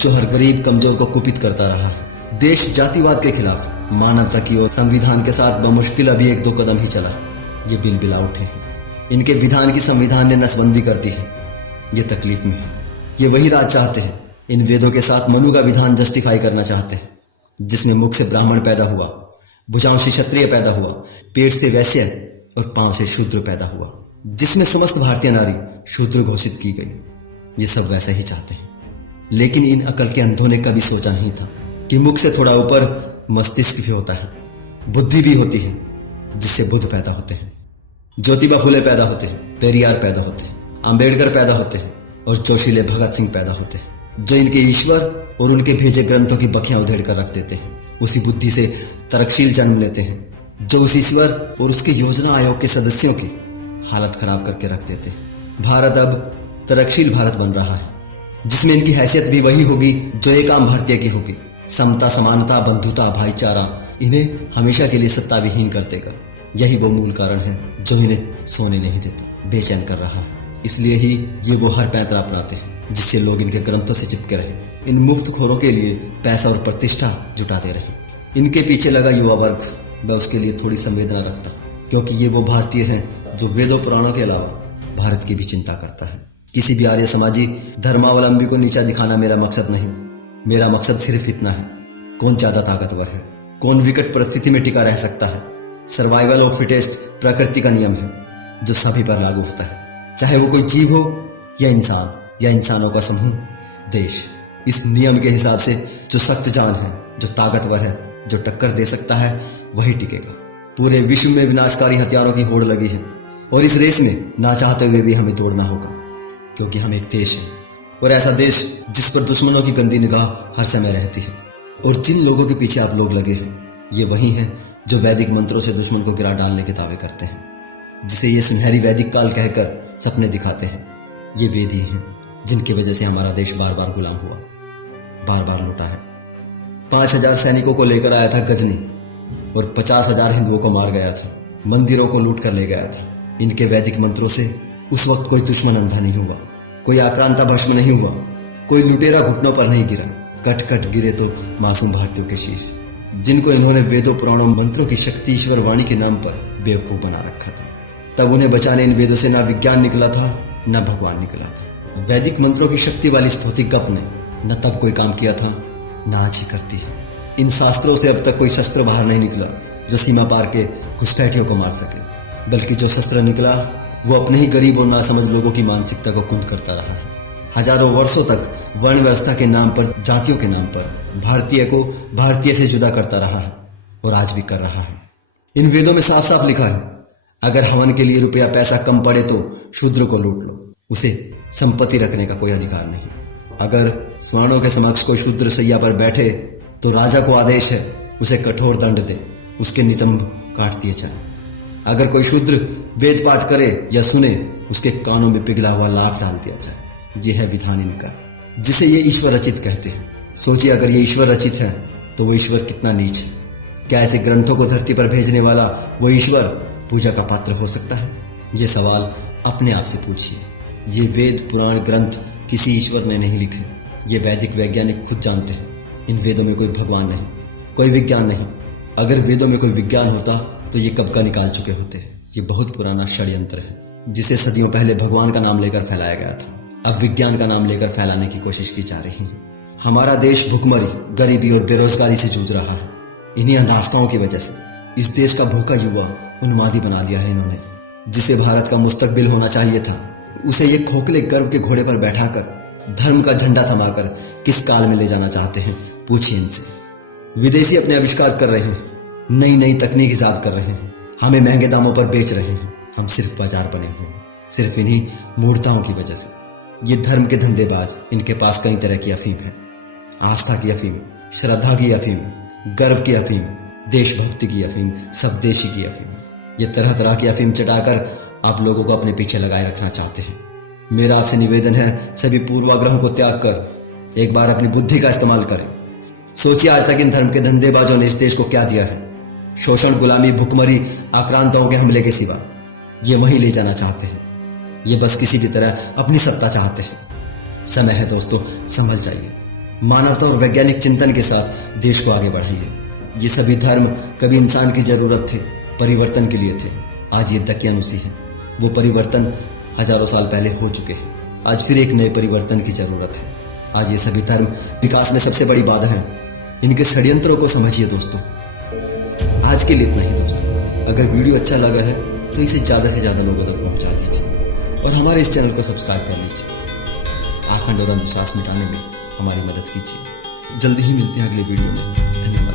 जो हर गरीब कमजोर को कुपित करता रहा है। देश जातिवाद के खिलाफ मानवता की ओर संविधान के साथ बमुश्किल अभी 1-2 कदम ही चला। ये बिला उठे हैं। इनके विधान की संविधान ने नसबंदी कर दी है। ये तकलीफ में है। ये वही राज चाहते हैं। इन वेदों के साथ मनु का विधान जस्टिफाई करना चाहते हैं, जिसमें मुख से ब्राह्मण पैदा हुआ, भुजाओं से क्षत्रिय पैदा हुआ, पेट से वैश्य और पांव से शूद्र पैदा हुआ, जिसमें समस्त भारतीय नारी शूद्र घोषित की गई। ये सब वैसा ही चाहते हैं। लेकिन इन अकल के अंधों ने कभी सोचा नहीं था कि मुख से थोड़ा ऊपर मस्तिष्क भी होता है, बुद्धि भी होती है, जिससे बुद्ध पैदा होते हैं, ज्योतिबा फुले पैदा होते हैं, पेरियार पैदा होते हैं, अंबेडकर पैदा होते हैं और जोशीले भगत सिंह पैदा होते हैं, जो इनके ईश्वर और उनके भेजे ग्रंथों की बखियां उधेड़ कर रख देते हैं। उसी बुद्धि से तरकशील जन्म लेते हैं, जो उस ईश्वर और उसके योजना आयोग के सदस्यों की हालत खराब करके रख देते हैं। भारत अब तरकशील भारत बन रहा है, जिसमें इनकी हैसियत भी वही होगी जो एक आम भारतीय की होगी। समता, समानता, बंधुता, भाईचारा इन्हें हमेशा के लिए सत्ता विहीन कर देगा। यही वो मूल कारण है जो इन्हें सोने नहीं देता, बेचैन कर रहा है। इसलिए ही ये वो हर पैंतरा अपनाते हैं, जिससे लोग इनके ग्रंथों से चिपके रहे, इन मुफ्तखोरों के लिए पैसा और प्रतिष्ठा जुटाते रहे। इनके पीछे लगा युवा वर्ग, मैं उसके लिए थोड़ी संवेदना रखता, क्योंकि ये वो भारतीय हैं जो वेदों पुराणों के अलावा भारत की भी चिंता करता है। किसी भी आर्य समाजी धर्मावलंबी को नीचा दिखाना मेरा मकसद नहीं। मेरा मकसद सिर्फ इतना है, कौन ज्यादा ताकतवर है, कौन विकट परिस्थिति में टिका रह सकता है। सर्वाइवल ऑफ फिटेस्ट प्रकृति का नियम है जो सभी पर लागू होता है, चाहे वो कोई जीव हो या इंसान या इंसानों का समूह, देश। इस नियम के हिसाब से जो सख्त जान है, जो ताकतवर है, जो टक्कर दे सकता है, वही टिकेगा। पूरे विश्व में विनाशकारी हथियारों की होड़ लगी है और इस रेस में ना चाहते हुए भी हमें दौड़ना होगा, क्योंकि हम एक देश है, और ऐसा देश जिस पर दुश्मनों की गंदी निगाह हर समय रहती है। और जिन लोगों के पीछे आप लोग लगे हैं, ये वही हैं जो वैदिक मंत्रों से दुश्मन को गिरा डालने के दावे करते हैं, जिसे ये सुनहरी वैदिक काल कहकर सपने दिखाते हैं। ये वेद ही हैं जिनकी वजह से हमारा देश बार बार गुलाम हुआ, बार बार लूटा है। 5000 सैनिकों को लेकर आया था गजनी और 50,000 हिंदुओं को मार गया था, मंदिरों को लूट कर ले गया था। इनके वैदिक मंत्रों से उस वक्त कोई दुश्मन अंधा नहीं हुआ, कोई आक्रांता भस्म नहीं हुआ, कोई लुटेरा घुटनों पर नहीं गिरा। कट कट गिरे तो मासूम भारतीयों के शीश, जिनको इन्होंने वेदों पुराणों मंत्रों की शक्ति ईश्वर वाणी के नाम पर बेवकूफ बना रखा था। तब उन्हें बचाने इन वेदों से ना विज्ञान निकला था, ना भगवान निकला था। वैदिक मंत्रों की शक्ति वाली स्तुति गप ने न तब कोई काम किया था, ना आज ही करती है। इन शास्त्रों से अब तक कोई शस्त्र बाहर नहीं निकला जो सीमा पार के घुसपैठियों को मार सके, बल्कि जो शस्त्र निकला वो अपने ही गरीब और नासमझ लोगों की मानसिकता को कुंद करता रहा है। हजारों वर्षों तक वर्ण व्यवस्था के नाम पर, जातियों के नाम पर भारतीय को भारतीय से जुदा करता रहा है और आज भी कर रहा है। इन वेदों में साफ साफ लिखा है, अगर हवन के लिए रुपया पैसा कम पड़े तो शूद्र को लूट लो, उसे संपत्ति रखने का कोई अधिकार नहीं। अगर स्वर्णों के समक्ष कोई शूद्र सैया पर बैठे तो राजा को आदेश है उसे कठोर दंड दे, उसके नितंब काट दिए जाए। अगर कोई शूद्र वेद पाठ करे या सुने, उसके कानों में पिघला हुआ लाख डाल दिया जाए। ये है विधान इनका, जिसे ये ईश्वर रचित कहते हैं। सोचिए, अगर ये ईश्वर रचित है तो वो ईश्वर कितना नीच है। क्या ऐसे ग्रंथों को धरती पर भेजने वाला वो ईश्वर पूजा का पात्र हो सकता है? ये सवाल अपने आप से पूछिए। ये वेद पुराण ग्रंथ किसी ईश्वर ने नहीं लिखे, ये वैदिक वैज्ञानिक खुद जानते हैं। इन वेदों में कोई भगवान नहीं, कोई विज्ञान नहीं। अगर वेदों में कोई विज्ञान होता तो ये कब का निकाल चुके होते। ये बहुत पुराना षड्यंत्र है, जिसे सदियों पहले भगवान का नाम लेकर फैलाया गया था, अब विज्ञान का नाम लेकर फैलाने की कोशिश की जा रही है। हमारा देश भुखमरी, गरीबी और बेरोजगारी से जूझ रहा है। इन्हीं अंधास्थाओं की वजह से इस देश का भूखा युवा उन्मादी बना दिया है इन्होंने। जिसे भारत का मुस्तकबिल होना चाहिए था, उसे ये खोखले गर्व के घोड़े पर बैठाकर धर्म का झंडा थमाकर किस काल में ले जाना चाहते हैं, पूछिए इनसे। विदेशी अपने आविष्कार कर रहे हैं, नई नई तकनीक ईजाद कर रहे हैं, हमें महंगे दामों पर बेच रहे हैं। हम सिर्फ बाजार बने हुए हैं, सिर्फ इन्हीं मूर्ताओं की वजह से। ये धर्म के धंधेबाज, इनके पास कई तरह की अफीम है। आस्था की अफीम, श्रद्धा की अफीम, गर्व की अफीम, देशभक्ति की अफीम, स्वदेशी की अफीम। ये तरह तरह की अफीम चटाकर आप लोगों को अपने पीछे लगाए रखना चाहते हैं। मेरा आपसे निवेदन है, सभी पूर्वाग्रहों को त्याग कर एक बार अपनी बुद्धि का इस्तेमाल करें। सोचिए, आज तक इन धर्म के धंधेबाजों ने इस देश को क्या दिया है? शोषण, गुलामी, भुखमरी, आक्रांताओं के हमले के सिवा। ये वहीं ले जाना चाहते हैं। ये बस किसी भी तरह अपनी सत्ता चाहते हैं। समय है दोस्तों, संभल जाइए। मानवता और वैज्ञानिक चिंतन के साथ देश को आगे बढ़ाइए। ये सभी धर्म कभी इंसान की जरूरत थे, परिवर्तन के लिए थे। आज ये दकियानुसी है। वो परिवर्तन हजारों साल पहले हो चुके हैं। आज फिर एक नए परिवर्तन की जरूरत है। आज ये सभी धर्म विकास में सबसे बड़ी बाधा है। इनके षड्यंत्रों को समझिए दोस्तों। आज के लिए इतना ही दोस्तों। अगर वीडियो अच्छा लगा है तो इसे ज़्यादा से ज़्यादा लोगों तक पहुंचा दीजिए और हमारे इस चैनल को सब्सक्राइब कर लीजिए। आखंड और अंधविश्वास मिटाने में हमारी मदद कीजिए। जल्दी ही मिलते हैं अगले वीडियो में। धन्यवाद।